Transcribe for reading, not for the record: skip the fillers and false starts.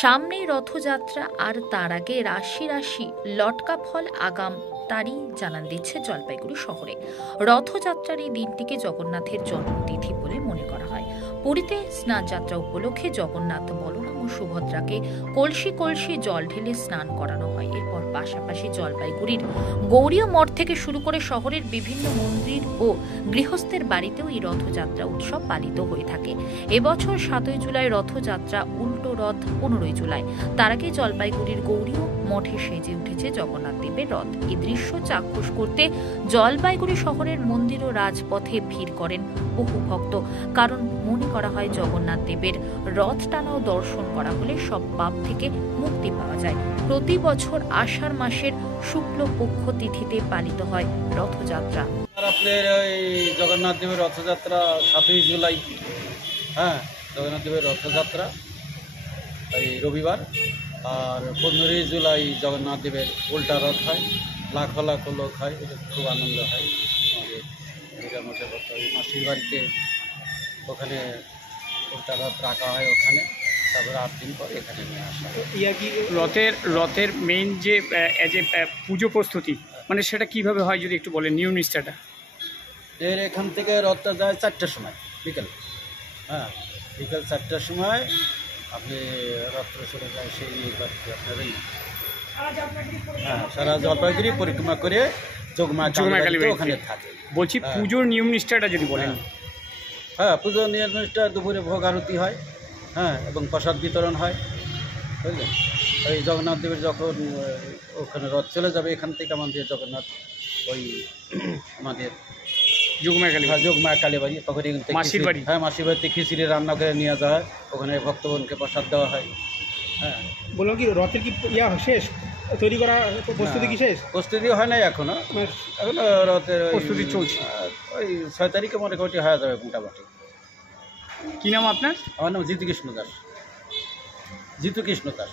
সামনেই রথযাত্রা, আর তার আগে রাশি রাশি লটকা ফল আগাম তারই জানান দিচ্ছে জলপাইগুড়ি শহরে। রথযাত্রার এই দিনটিকে জগন্নাথের জন্মতিথি বলে মনে করা হয়। পুরীতে স্নান যাত্রা উপলক্ষে জগন্নাথ, বলরাম ও সুভদ্রাকে কলসি কলসি জল ঢেলে স্নান করানো হয়। এরপর পাশাপাশি জলপাইগুড়ির গৌরীয় মঠ থেকে শুরু করে শহরের বিভিন্ন মন্দির ও গৃহস্থের বাড়িতেও এই রথযাত্রা উৎসব পালিত হয়ে থাকে। এবছর 7ই জুলাই রথযাত্রা, উল্টো রথ 15ই জুলাই। তার আগে জলপাইগুড়ির গৌরীয় মঠে সেজে উঠেছে জগন্নাথ দেবের রথ। এই দৃশ্য চাক্ষুষ করতে জলপাইগুড়ি শহরের মন্দির ও রাজপথে ভিড় করেন বহু ভক্ত। কারণ মনে করা হয় জগন্নাথ দেবের রথ টানা ও দর্শন করা হলে সব পাপ থেকে মুক্তি পাওয়া যায়। প্রতি বছর আষাঢ় মাসের শুক্লপক্ষ তিথিতে পালিত হয় রথযাত্রা। আপনার এই জগন্নাথ দেবের রথযাত্রা 7ই জুলাই, হ্যাঁ, জগন্নাথ দেবের রথযাত্রা এই রবিবার। আর 15ই জুলাই জগন্নাথ দেবের উল্টা রথ হয়, লাখো লাখো লোক হয়, এটা খুব আনন্দ হয়। আমাদের মঠে মাসির বাড়িতে ওখানে উল্টা রথ রাখা হয়, ওখানে তারপরে 8 দিন পর এখানে নিয়ে আসা হয়। রথের মেইন যে পুজো প্রস্তুতি, মানে সেটা কিভাবে হয় যদি একটু বলেন, নিয়ম নিষ্ঠাটা। এখান থেকে রথটা যায় 4টার সময় বিকেল, হ্যাঁ, বিকেল 4টার সময় আপনি রথ চলে যায় সেই আপনার এই, হ্যাঁ, সারা জলপাইগুড়ি পরিক্রমা করে যোগমা কালী ওখানে থাকে। বলছি পুজোর নিয়ম নিষ্ঠাটা যদি বলেন। হ্যাঁ, পুজোর নিয়ম নিষ্ঠা, দুপুরে ভোগ আরতি হয়, হ্যাঁ, এবং প্রসাদ বিতরণ হয়, বুঝলেন। ওই জগন্নাথ দেবের যখন ওখানে রথ চলে যাবে এখান থেকে আমাদের জগন্নাথ ওই আমাদের যোগমা কালী বাড়ি, তখন মাসির বাড়ি, হ্যাঁ, মাসির বাড়িতে খিচুড়ি রান্না করে নিয়ে যাওয়া হয়, ওখানে ভক্তগণকে প্রসাদ দেওয়া হয়। হ্যাঁ, বললাম কি রথের কি শেষ তৈরি করা, প্রস্তুতি কি শেষ? প্রস্তুতি হয় নাই এখনো রথের প্রস্তুতি চলছে। ওই 6 তারিখে মোটামুটি হয়ে যাবে মোটামুটি। কি নাম আপনার? আমার নাম জিতু কৃষ্ণ দাস।